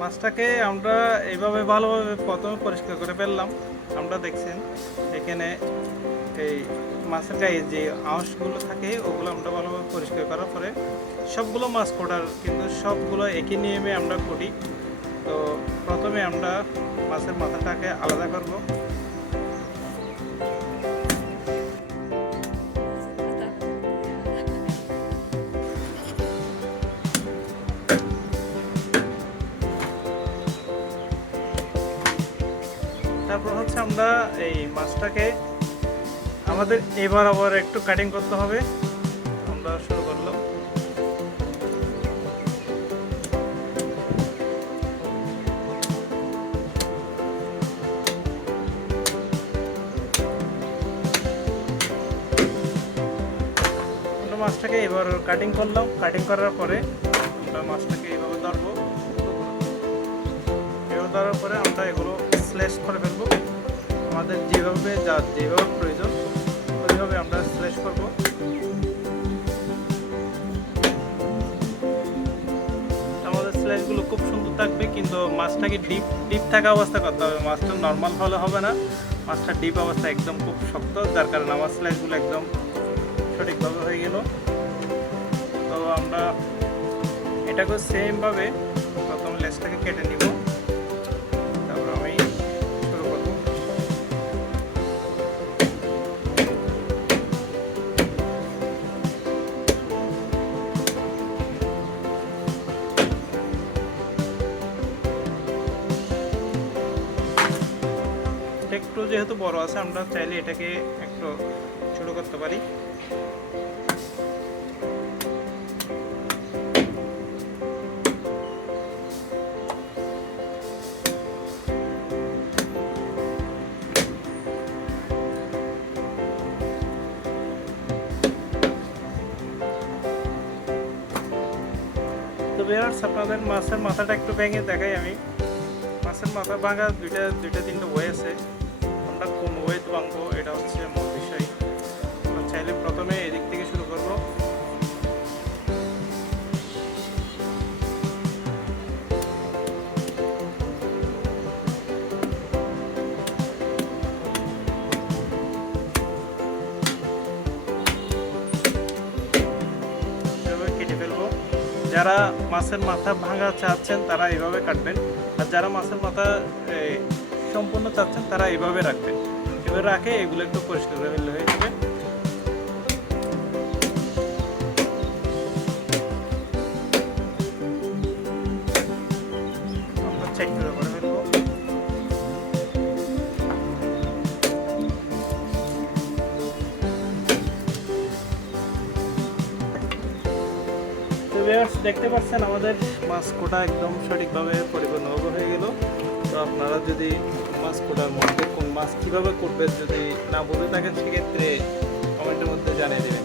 মাছটাকে আমরা এইভাবে ভালোভাবে প্রথমে পরিষ্কার করে ফেললাম। আমরা দেখছেন এখানে এই মাছের গায়ে যে আঁশগুলো থাকে, ওগুলো আমরা ভালোভাবে পরিষ্কার করার পরে সবগুলো মাছ কোটার কিন্তু সবগুলো একই নিয়মে আমরা করি তো প্রথমে আমরা মাছের মাথাটাকে আলাদা করব। আমরা এই মাছটাকে আমাদের এবার আবার একটু কাটিং করতে হবে। আমরা শুরু করলাম। মাছটাকে এবার কাটিং করলাম। কাটিং করার পরে আমরা মাছটাকে এইভাবে ধরবো। এভাবে ধরার পরে আমরা এগুলো স্ল্যাশ করে ফেলব। আমাদের যেভাবে যা যেভাবে প্রয়োজন, ওইভাবে আমরা স্ল্যাশ করব। আমাদের স্ল্যাশগুলো খুব সুন্দর থাকবে, কিন্তু মাছটাকে ডিপ ডিপ থাকা অবস্থা করতে হবে। মাছটা নর্মাল হলে হবে না। মাছটা ডিপ অবস্থা একদম খুব শক্ত, যার কারণে আমার স্ল্যাশগুলো একদম সঠিকভাবে হয়ে গেল। তো আমরা এটাকে সেমভাবে প্রথম লেসটাকে কেটে নিব। এটা একটু যেহেতু বড় আছে, আমরা চাইলে এটাকে একটু ছোট করতে পারি। আপনাদের মাছের মাথাটা একটু ভেঙে দেখাই আমি। মাছের মাথা ভাঙা দুইটা দুইটা, তিনটা ওয়ে আছে। আমরা কোন ওয়েতে ভাঙবো, এটা হচ্ছে মূল বিষয়। চাইলে প্রথমে এদিক থেকে শুরু করব। যারা মাছের মাথা ভাঙা চাচ্ছেন, তারা এইভাবে কাটবেন। আর যারা মাছের মাথা সম্পূর্ণ চাচ্ছেন, তারা এইভাবে রাখবেন এভাবে রাখে, এগুলো একটু পরিষ্কার করে ফেললে হয়ে যাবে। দেখতে পাচ্ছেন, আমাদের মাছ কোটা একদম সঠিকভাবে পরিপূর্ণভাবে হয়ে গেল। তো আপনারা যদি মাছ কোটার মধ্যে কোন মাছ কীভাবে করবেন যদি না বলে থাকেন, সেক্ষেত্রে কমেন্টের মধ্যে জানিয়ে দেবেন।